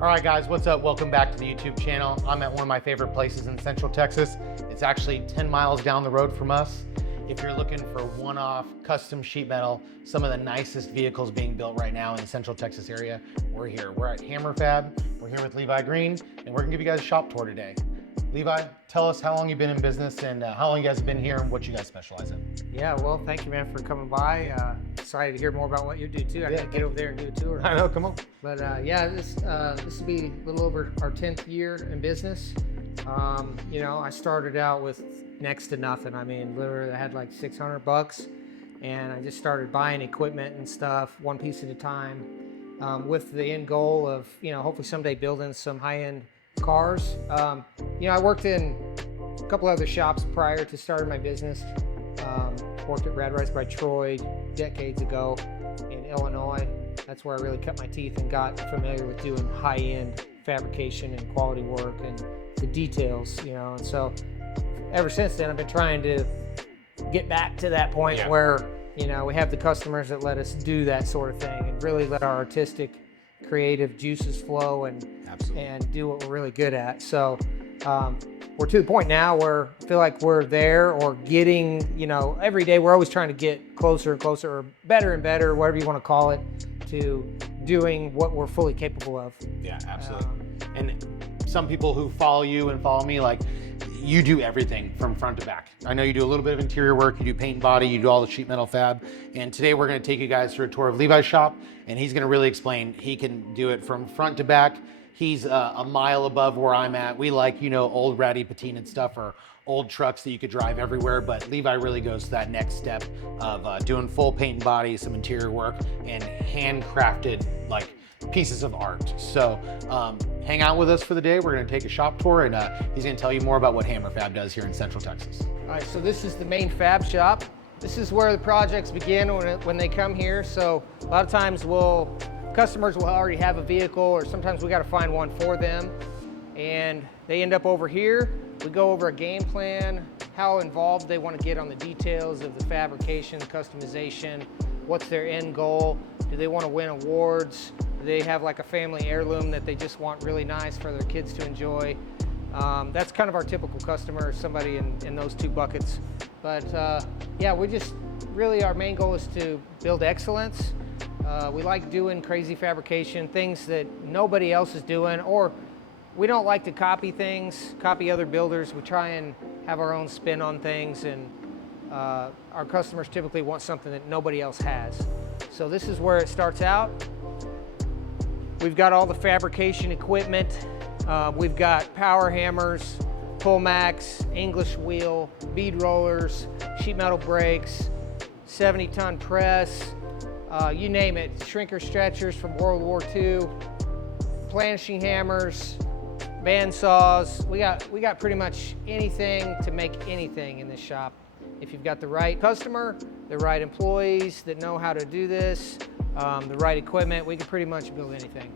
All right, guys, what's up? Welcome back to the YouTube channel. I'm at one of my favorite places in Central Texas. It's actually 10 miles down the road from us. If you're looking for one-off custom sheet metal, some of the nicest vehicles being built right now in the Central Texas area, we're here. We're at Hammer Fab. We're here with Levi Green, and we're gonna give you guys a shop tour today. Levi, tell us how long you've been in business and how long you guys have been here and what you guys specialize in. Yeah, well, thank you, man, for coming by. Excited to hear more about what you do too. I gotta get over there and do a tour. I know, come on. But yeah, this will be a little over our 10th year in business. You know, I started out with next to nothing. I mean, literally, I had like $600, and I just started buying equipment and stuff, one piece at a time, with the end goal of, you know, hopefully someday building some high-end cars. You know, I worked in a couple other shops prior to starting my business. Worked at Rad Rice by Troy decades ago in Illinois. That's where I really cut my teeth and got familiar with doing high-end fabrication and quality work and the details, you know. And so ever since then, I've been trying to get back to that point where, you know, we have the customers that let us do that sort of thing and really let our artistic, creative juices flow and do what we're really good at. So we're to the point now where I feel like we're there or getting, you know, every day we're always trying to get closer and closer or better and better, whatever you want to call it, to doing what we're fully capable of. Yeah, absolutely. And some people who follow you and follow me, like, you do everything from front to back. I know you do a little bit of interior work, you do paint and body, you do all the sheet metal fab. And today we're gonna take you guys through a tour of Levi's shop, and he's gonna really explain, he can do it from front to back. He's a mile above where I'm at. We like, you know, old ratty patinaed stuff or old trucks that you could drive everywhere, but Levi really goes to that next step of doing full paint and body, some interior work, and handcrafted, like, pieces of art. So hang out with us for the day. We're gonna take a shop tour, and he's gonna tell you more about what Hammer Fab does here in Central Texas. All right, so this is the main fab shop. This is where the projects begin when they come here. So a lot of times customers will already have a vehicle, or sometimes we got to find one for them, and they end up over here. We go over a game plan, how involved they want to get on the details of the fabrication, the customization, what's their end goal, do they want to win awards, do they have like a family heirloom that they just want really nice for their kids to enjoy. That's kind of our typical customer, somebody in those two buckets. But yeah, our main goal is to build excellence. We like doing crazy fabrication, things that nobody else is doing, or we don't like to copy things, copy other builders. We try and have our own spin on things, and our customers typically want something that nobody else has. So this is where it starts out. We've got all the fabrication equipment. We've got power hammers, pull max, English wheel, bead rollers, sheet metal brakes, 70-ton press, you name it, shrinker stretchers from World War II, planishing hammers, band saws. We got pretty much anything to make anything in this shop. If you've got the right customer, the right employees that know how to do this, the right equipment, we can pretty much build anything.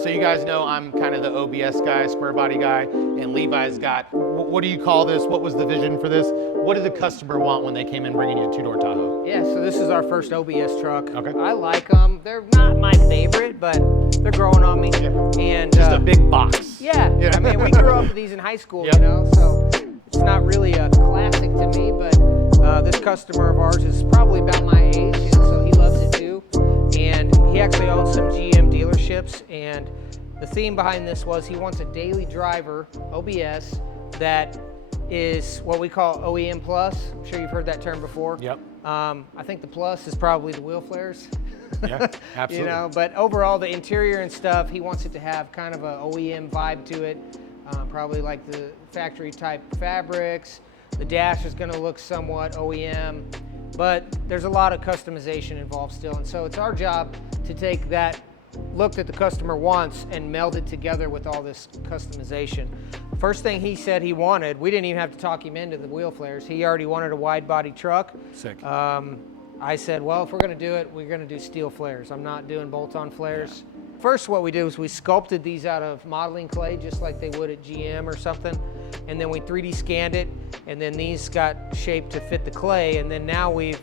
So you guys know I'm kind of the OBS guy, square body guy, and Levi's got, what do you call this? What was the vision for this? What did the customer want when they came in bringing you a two-door Tahoe? Yeah, so this is our first OBS truck. Okay. I like them. They're not my favorite, but they're growing on me. Yeah. And just a big box. Yeah, I mean, we grew up with these in high school, you know, so it's not really a classic to me, but this customer of ours is probably about my age, and so he loves it too. And he actually owns some GM dealerships, and the theme behind this was he wants a daily driver, OBS, that is what we call OEM Plus. I'm sure you've heard that term before. Yep. I think the plus is probably the wheel flares. Yeah, absolutely. You know, but overall, the interior and stuff, he wants it to have kind of a OEM vibe to it. Probably like the factory type fabrics. The dash is going to look somewhat OEM, but there's a lot of customization involved still. And so it's our job to take that look that the customer wants and meld it together with all this customization. First thing he said he wanted, we didn't even have to talk him into the wheel flares. He already wanted a wide body truck. Sick. I said, well, if we're going to do it, we're going to do steel flares. I'm not doing bolt-on flares. first what we do is we sculpted these out of modeling clay, just like they would at GM or something. And then we 3D scanned it, and then these got shaped to fit the clay. And then now we've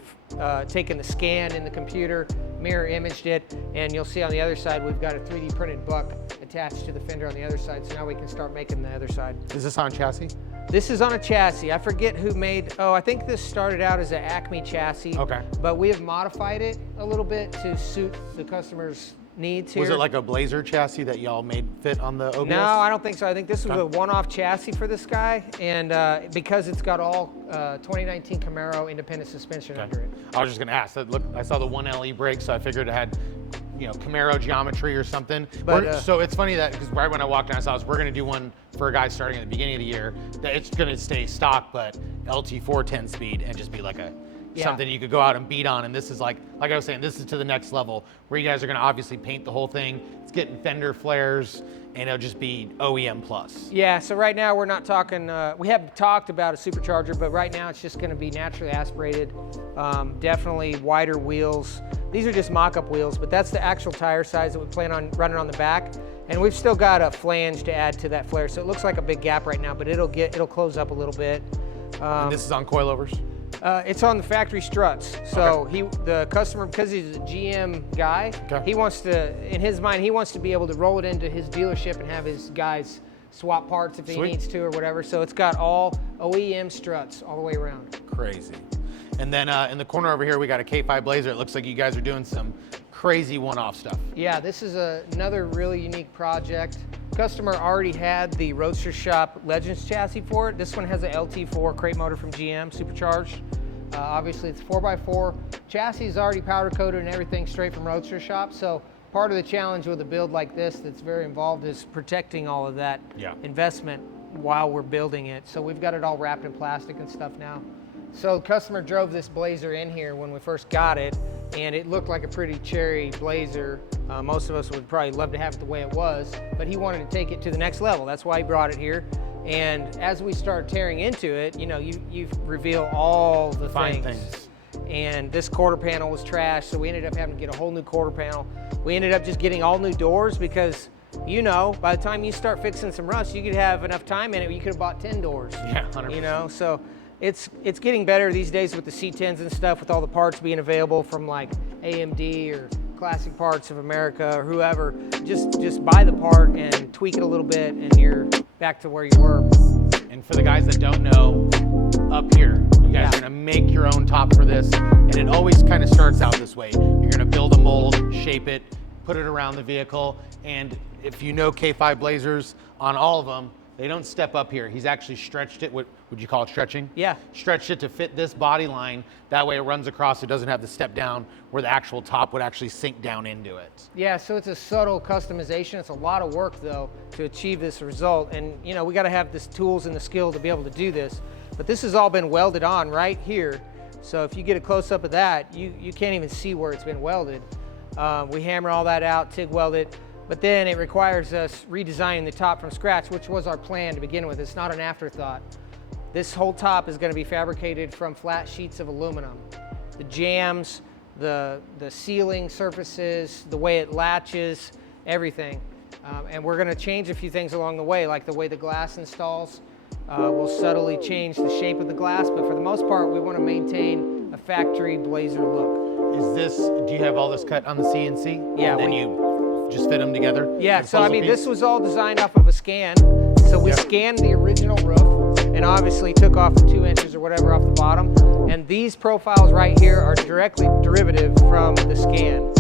taken the scan in the computer, mirror imaged it, and you'll see on the other side we've got a 3D printed buck attached to the fender on the other side. So now we can start making the other side. Is this on chassis? This is on a chassis. I forget who made, I think this started out as an Acme chassis. Okay. But we have modified it a little bit to suit the customer's needs here. Was it like a Blazer chassis that y'all made fit on the OBS? No, I don't think so. I think this was a one-off chassis for this guy, and because it's got all 2019 Camaro independent suspension under it. I was just gonna ask. Look, I saw the 1LE brake, so I figured it had, Camaro geometry or something. But, so it's funny that, because right when I walked in, I saw we're gonna do one for a guy starting at the beginning of the year, that it's gonna stay stock, but LT 410 speed and just be like something you could go out and beat on. And this is like I was saying, this is to the next level where you guys are gonna obviously paint the whole thing. It's getting fender flares, and it'll just be OEM plus. Yeah, so right now we're not talking, we have talked about a supercharger, but right now it's just gonna be naturally aspirated, definitely wider wheels. These are just mock-up wheels, but that's the actual tire size that we plan on running on the back. And we've still got a flange to add to that flare, so it looks like a big gap right now, but it'll close up a little bit. And this is on coilovers? It's on the factory struts. So the customer, because he's a GM guy, he wants to, in his mind, he wants to be able to roll it into his dealership and have his guys swap parts if he needs to or whatever. So it's got all OEM struts all the way around. Crazy. And then in the corner over here, we got a K5 Blazer. It looks like you guys are doing some crazy one-off stuff. Yeah, this is another really unique project. Customer already had the Roadster Shop Legends chassis for it. This one has a LT4 crate motor from GM, supercharged. Obviously it's 4x4. Chassis is already powder coated and everything straight from Roadster Shop. So part of the challenge with a build like this that's very involved is protecting all of that investment while we're building it. So we've got it all wrapped in plastic and stuff now. So the customer drove this Blazer in here when we first got it, and it looked like a pretty cherry Blazer. Most of us would probably love to have it the way it was, but he wanted to take it to the next level. That's why he brought it here. And as we start tearing into it, you reveal all the fine things. And this quarter panel was trash, so we ended up having to get a whole new quarter panel. We ended up just getting all new doors because, by the time you start fixing some rust, you could have enough time in it, you could have bought 10 doors. Yeah, 100%. So it's getting better these days with the C10s and stuff, with all the parts being available from like AMD or Classic Parts of America or whoever. Just buy the part and tweak it a little bit, and you're back to where you were. And for the guys that don't know, up here, you guys are gonna make your own top for this, and it always kind of starts out this way. You're gonna build a mold, shape it, put it around the vehicle, and if you know K5 Blazers, on all of them, they don't step up here. He's actually stretched it. What would you call it, stretching? Yeah. Stretched it to fit this body line. That way it runs across. It doesn't have to step down where the actual top would actually sink down into it. Yeah, so it's a subtle customization. It's a lot of work, though, to achieve this result. And, we got to have the tools and the skill to be able to do this. But this has all been welded on right here. So if you get a close-up of that, you can't even see where it's been welded. We hammer all that out, TIG weld it. But then it requires us redesigning the top from scratch, which was our plan to begin with. It's not an afterthought. This whole top is going to be fabricated from flat sheets of aluminum. The jambs, the sealing surfaces, the way it latches, everything. And we're going to change a few things along the way, like the way the glass installs. We'll subtly change the shape of the glass, but for the most part, we want to maintain a factory Blazer look. Do you have all this cut on the CNC? Yeah. And then you just fit them together? Yeah, so this was all designed off of a scan. So we scanned the original roof and obviously took off the 2 inches or whatever off the bottom. And these profiles right here are directly derivative from the scan.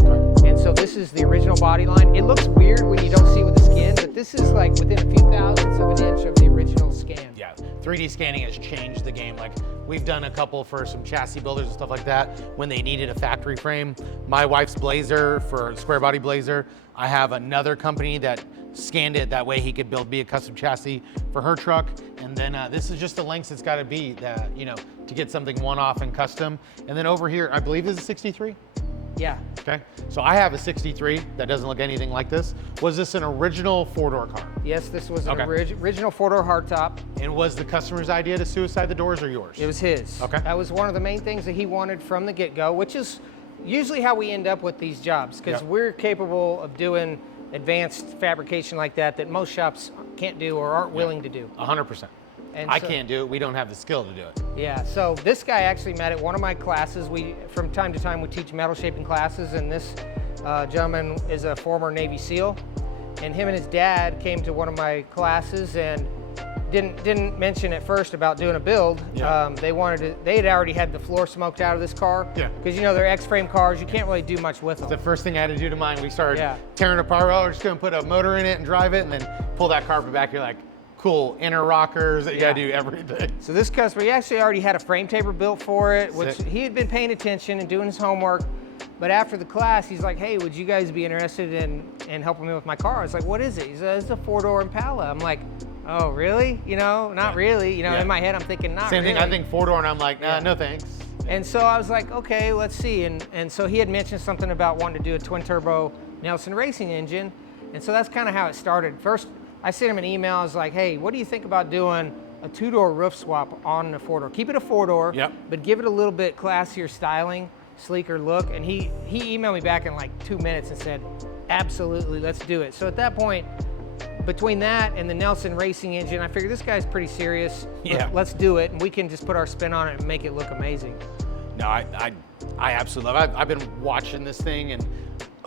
And so this is the original body line. It looks weird when you don't see it with the skin, but this is like within a few thousandths of an inch of the original scan. Yeah, 3D scanning has changed the game. Like, we've done a couple for some chassis builders and stuff like that when they needed a factory frame. My wife's Blazer, for a square body Blazer, I have another company that scanned it. That way he could be a custom chassis for her truck. And then this is just the lengths it's got to be that, to get something one-off and custom. And then over here, I believe this is a 63? Yeah. Okay, so I have a 63 that doesn't look anything like this. Was this an original four-door car? Yes, this was an original four-door hardtop. And was the customer's idea to suicide the doors or yours? It was his. Okay. That was one of the main things that he wanted from the get-go, which is usually how we end up with these jobs, because we're capable of doing advanced fabrication like that most shops can't do or aren't willing to do. 100%. And I can't do it. We don't have the skill to do it. Yeah, so this guy actually met at one of my classes. From time to time, we teach metal shaping classes, and this gentleman is a former Navy SEAL. And him and his dad came to one of my classes and didn't mention at first about doing a build. Yeah. They had already had the floor smoked out of this car. Yeah. Because they're X-frame cars, you can't really do much with them. The first thing I had to do to mine, we started tearing apart. Oh, we're just gonna put a motor in it and drive it, and then pull that carpet back. You're like, cool, inner rockers, you gotta do everything. So this customer, he actually already had a frame taper built for it, which he had been paying attention and doing his homework. But after the class, he's like, hey, would you guys be interested in helping me with my car? I was like, what is it? He said, it's a 4-door Impala. I'm like, oh, really? Not really. In my head, I'm thinking, not Same really. thing, I think 4-door, and I'm like, nah, no thanks. And so I was like, okay, let's see. And so he had mentioned something about wanting to do a twin turbo Nelson racing engine. And so that's kind of how it started. First, I sent him an email. I was like, hey, what do you think about doing a 2-door roof swap on a 4-door? Keep it a 4-door, but give it a little bit classier styling, sleeker look. And he emailed me back in like 2 minutes and said, absolutely, let's do it. So at that point, between that and the Nelson racing engine, I figured this guy's pretty serious. Let's do it, and we can just put our spin on it and make it look amazing. No, I absolutely love it. I've been watching this thing, and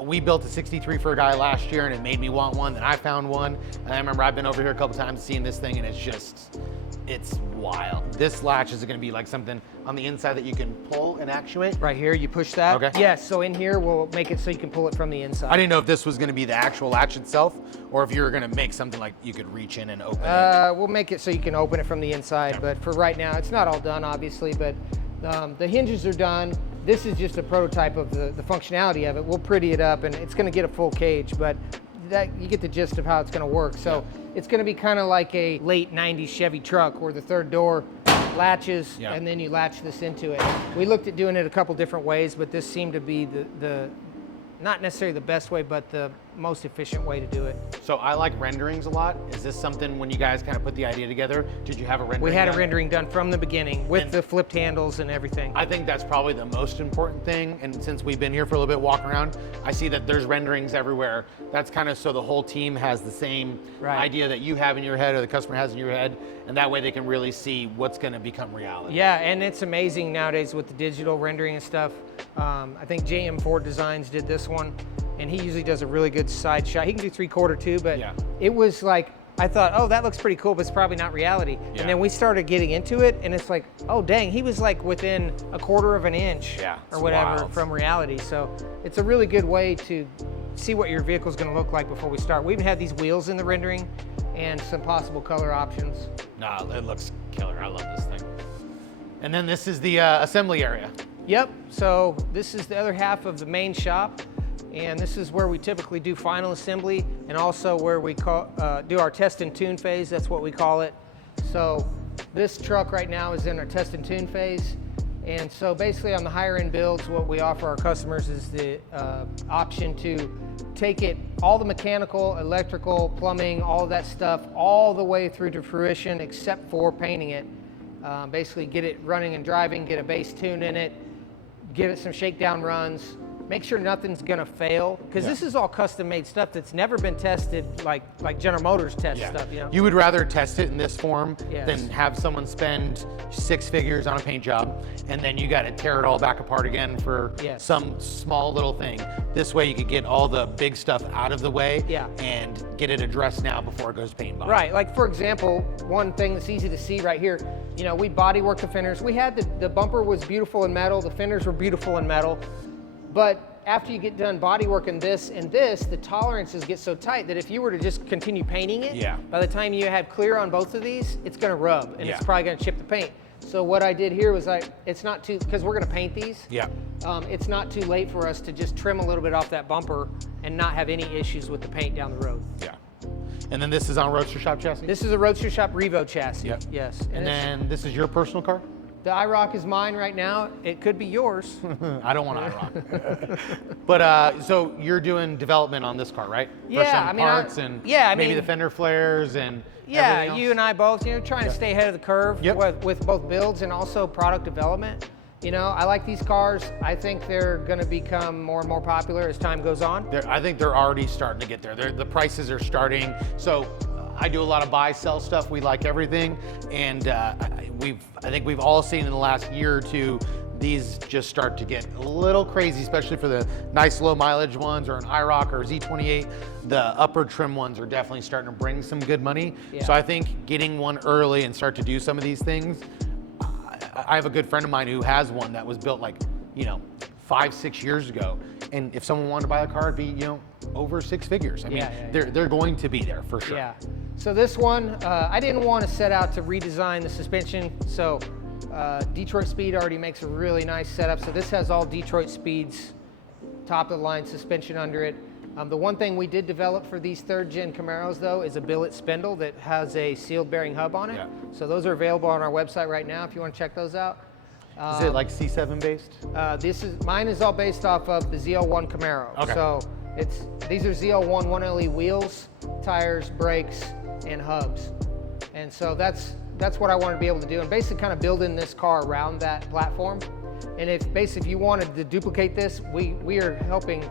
we built a 63 for a guy last year, and it made me want one. Then I found one, and I remember I've been over here a couple times seeing this thing, and it's wild. This latch is gonna be like something on the inside that you can pull and actuate. Right here, you push that. Okay. Yes, so in here, we'll make it so you can pull it from the inside. I didn't know if this was gonna be the actual latch itself, or if you were gonna make something like you could reach in and open it. We'll make it so you can open it from the inside, but for right now, it's not all done, obviously, but the hinges are done. This is just a prototype of the functionality of it. We'll pretty it up, and it's gonna get a full cage, but that you get the gist of how it's gonna work. So it's gonna be kind of like a late 90s Chevy truck where the third door latches and then you latch this into it. We looked at doing it a couple different ways, but this seemed to be the not necessarily the best way, but the most efficient way to do it. So I like renderings a lot. Is this something, when you guys kind of put the idea together, did you have a rendering? We had done? a rendering done from the beginning with the flipped handles and everything. I think that's probably the most important thing. And since we've been here for a little bit, walking around, I see that there's renderings everywhere. That's kind of so the whole team has the same idea that you have in your head or the customer has in your head. And that way they can really see what's going to become reality. Yeah, and it's amazing nowadays with the digital rendering and stuff. I think JM Ford Designs did this one, and he usually does a really good side shot. He can do 3/4 too, but it was like, I thought, oh, that looks pretty cool, but it's probably not reality. And then we started getting into it, and it's like, oh, dang, he was like within 1/4 of an inch or whatever from reality. So it's a really good way to see what your vehicle's gonna look like before we start. We even had these wheels in the rendering and some possible color options. No, it looks killer. I love this thing. And then this is the assembly area. Yep, so this is the other half of the main shop, and this is where we typically do final assembly and also where we do our test and tune phase. That's what we call it. So this truck right now is in our test and tune phase. And so basically on the higher end builds, what we offer our customers is the option to take it, all the mechanical, electrical, plumbing, all of that stuff, all the way through to fruition except for painting it. Basically get it running and driving, get a base tune in it, give it some shakedown runs, make sure nothing's gonna fail, because this is all custom made stuff that's never been tested like General Motors test stuff. You would rather test it in this form than have someone spend 6 figures on a paint job and then you got to tear it all back apart again for some small little thing. This way you could get all the big stuff out of the way and get it addressed now before it goes paint body. Right, like for example, one thing that's easy to see right here, we body worked the fenders. We had the bumper was beautiful in metal, the fenders were beautiful in metal. But after you get done body working this and this, the tolerances get so tight that if you were to just continue painting it, by the time you have clear on both of these, it's gonna rub and it's probably gonna chip the paint. So what I did here was it's not too, because we're gonna paint these, it's not too late for us to just trim a little bit off that bumper and not have any issues with the paint down the road. And then this is on Roadster Shop chassis? This is a Roadster Shop Revo chassis, yes. And then this is your personal car? The IROC is mine right now. It could be yours. I don't want IROC. But so you're doing development on this car, right? For some parts and maybe the fender flares and everything else? You and I both, trying to stay ahead of the curve with both builds and also product development. You know, I like these cars. I think they're going to become more and more popular as time goes on. I think they're already starting to get there. The prices are starting. So I do a lot of buy, sell stuff. We like everything. And I think we've all seen in the last year or two, these just start to get a little crazy, especially for the nice low mileage ones or an IROC or Z28. The upper trim ones are definitely starting to bring some good money. Yeah. So I think getting one early and start to do some of these things. I have a good friend of mine who has one that was built like, 5-6 years ago. And if someone wanted to buy a car, it'd be, over 6 figures. I mean, they're going to be there for sure. Yeah. So this one, I didn't want to set out to redesign the suspension. So Detroit Speed already makes a really nice setup. So this has all Detroit Speed's top of the line suspension under it. The one thing we did develop for these 3rd gen Camaros though is a billet spindle that has a sealed bearing hub on it. Yeah. So those are available on our website right now if you want to check those out. Is it like C7 based? Mine is all based off of the ZL1 Camaro. Okay. So these are ZL1 1LE wheels, tires, brakes, and hubs. And so that's what I wanted to be able to do, and basically kind of building this car around that platform. And if you wanted to duplicate this, we are helping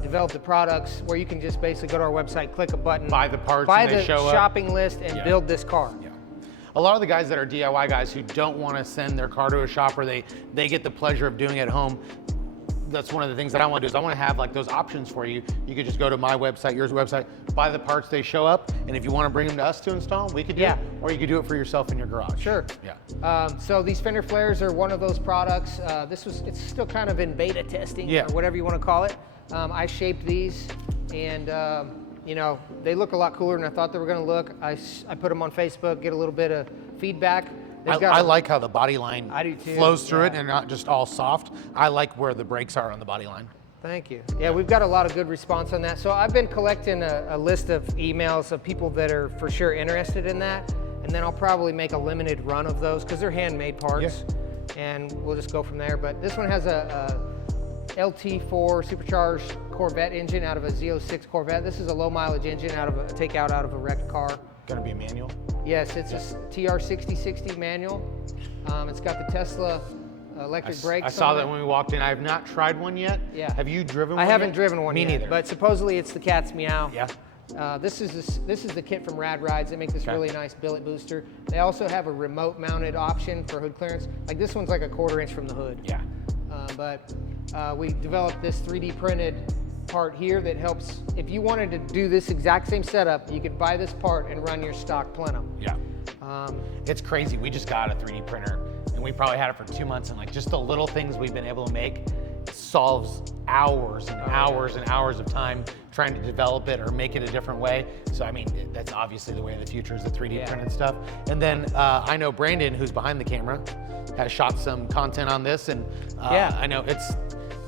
develop the products where you can just basically go to our website, click a button, buy the parts, buy and they the show shopping up. List, and build this car. Yeah. A lot of the guys that are DIY guys who don't want to send their car to a shop, or they get the pleasure of doing it at home. That's one of the things that I want to do is I want to have like those options for you. You could just go to my website, yours website, buy the parts, they show up, and if you want to bring them to us to install them, we could do it, or you could do it for yourself in your garage. Sure. Yeah. So these fender flares are one of those products. It's still kind of in beta testing, or whatever you want to call it. I shaped these, and they look a lot cooler than I thought they were going to look. I put them on Facebook, get a little bit of feedback. I like how the body line flows through it and not just all soft. I like where the brakes are on the body line. Thank you. Yeah, we've got a lot of good response on that. So I've been collecting a list of emails of people that are for sure interested in that. And then I'll probably make a limited run of those because they're handmade parts. And we'll just go from there. But this one has a LT4 supercharged Corvette engine out of a Z06 Corvette. This is a low mileage engine out of a wrecked car. Gonna be a manual? Yes, it's a TR6060 manual. It's got the Tesla electric brakes. I saw that when we walked in. I have not tried one yet. Yeah. Have you driven one I haven't yet? driven one yet. Me neither. But supposedly it's the cat's meow. Yeah. This is the kit from Rad Rides. They make this really nice billet booster. They also have a remote mounted option for hood clearance. Like this one's like a 1/4 inch from the hood. Yeah. But we developed this 3D printed part here that helps. If you wanted to do this exact same setup, you could buy this part and run your stock plenum. Yeah. It's crazy. We just got a 3D printer and we probably had it for 2 months, and like just the little things we've been able to make solves hours and hours and hours of time trying to develop it or make it a different way. So I mean, that's obviously the way of the future is the 3D printed stuff. And then I know Brandon, who's behind the camera, has shot some content on this, and I know it's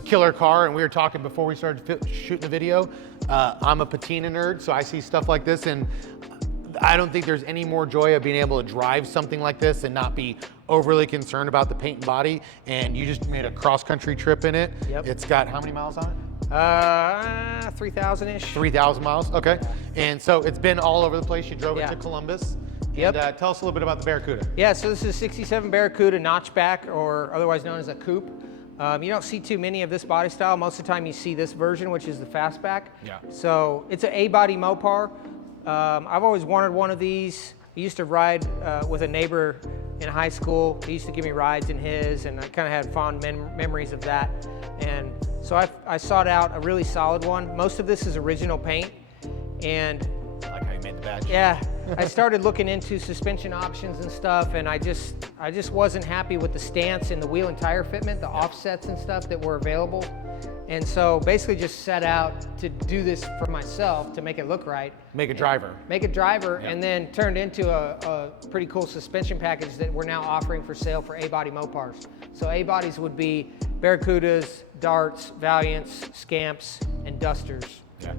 killer car. And we were talking before we started shooting the video. I'm a patina nerd, so I see stuff like this, and I don't think there's any more joy of being able to drive something like this and not be overly concerned about the paint and body. And you just made a cross-country trip in it. Yep. It's got how many miles on it? 3,000-ish. 3,000 miles, okay. And so it's been all over the place. You drove it to Columbus. Yep. And tell us a little bit about the Barracuda. Yeah, so this is a 67 Barracuda notchback, or otherwise known as a coupe. You don't see too many of this body style. Most of the time you see this version, which is the fastback. Yeah. So it's an A-body Mopar. I've always wanted one of these. I used to ride with a neighbor in high school. He used to give me rides in his, and I kind of had fond memories of that. And so I sought out a really solid one. Most of this is original paint. And I like how you made the badge. yeah, I started looking into suspension options and stuff, and I just wasn't happy with the stance and the wheel and tire fitment, the offsets and stuff that were available. And so basically just set out to do this for myself to make it look right. Make a driver. Make a driver, and then turned into a pretty cool suspension package that we're now offering for sale for A-body Mopars. So A-bodies would be Barracudas, Darts, Valiants, Scamps, and Dusters. Yeah.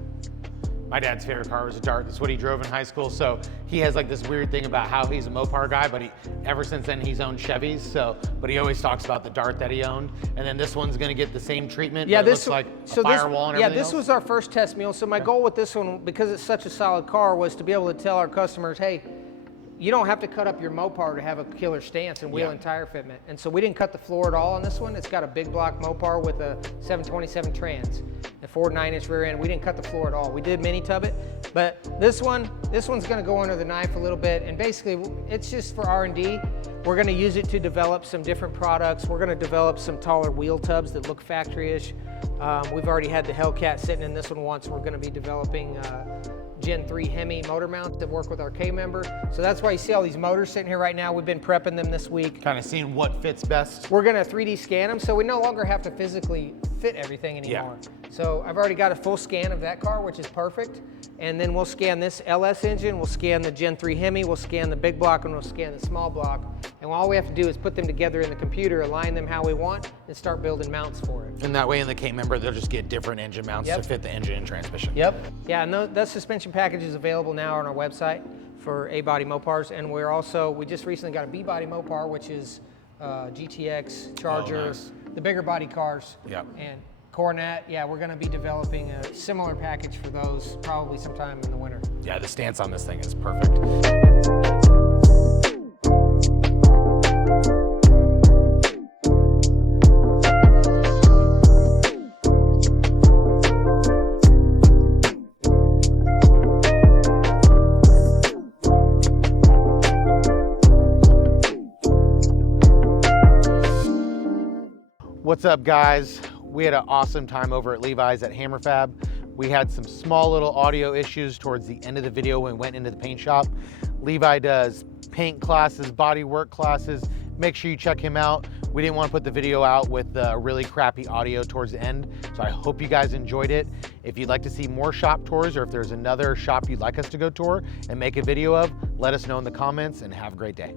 My dad's favorite car was a Dart. That's what he drove in high school. So he has like this weird thing about how he's a Mopar guy, but ever since then he's owned Chevys. So, but he always talks about the Dart that he owned. And then this one's going to get the same treatment. Yeah, but this looks like a firewall and everything this else. was our first test mule. So my goal with this one, because it's such a solid car, was to be able to tell our customers, hey, you don't have to cut up your Mopar to have a killer stance and wheel and tire fitment. And so we didn't cut the floor at all on this one. It's got a big block Mopar with a 727 trans, a 4.9-inch rear end. We didn't cut the floor at all. We did mini tub it, but this one's gonna go under the knife a little bit, and basically it's just for R&D. We're gonna use it to develop some different products. We're gonna develop some taller wheel tubs that look factory-ish. We've already had the Hellcat sitting in this one once. We're gonna be developing Gen 3 Hemi motor mounts that work with our K-member. So that's why you see all these motors sitting here right now. We've been prepping them this week. Kind of seeing what fits best. We're gonna 3D scan them, so we no longer have to physically fit everything anymore. So I've already got a full scan of that car, which is perfect. And then we'll scan this LS engine, we'll scan the Gen 3 Hemi, we'll scan the big block, and we'll scan the small block. And all we have to do is put them together in the computer, align them how we want, and start building mounts for it. And that way in the K-member, they'll just get different engine mounts to fit the engine and transmission. Yeah, and that suspension package is available now on our website for A-body Mopars. And we just recently got a B-body Mopar, which is GTX, Charger, the bigger body cars. And Coronet, we're gonna be developing a similar package for those probably sometime in the winter. Yeah, the stance on this thing is perfect. What's up, guys? We had an awesome time over at Levi's at Hammer Fab. We had some small little audio issues towards the end of the video when we went into the paint shop. Levi does paint classes, body work classes. Make sure you check him out. We didn't want to put the video out with really crappy audio towards the end, so I hope you guys enjoyed it. If you'd like to see more shop tours, or if there's another shop you'd like us to go tour and make a video of, let us know in the comments, and have a great day.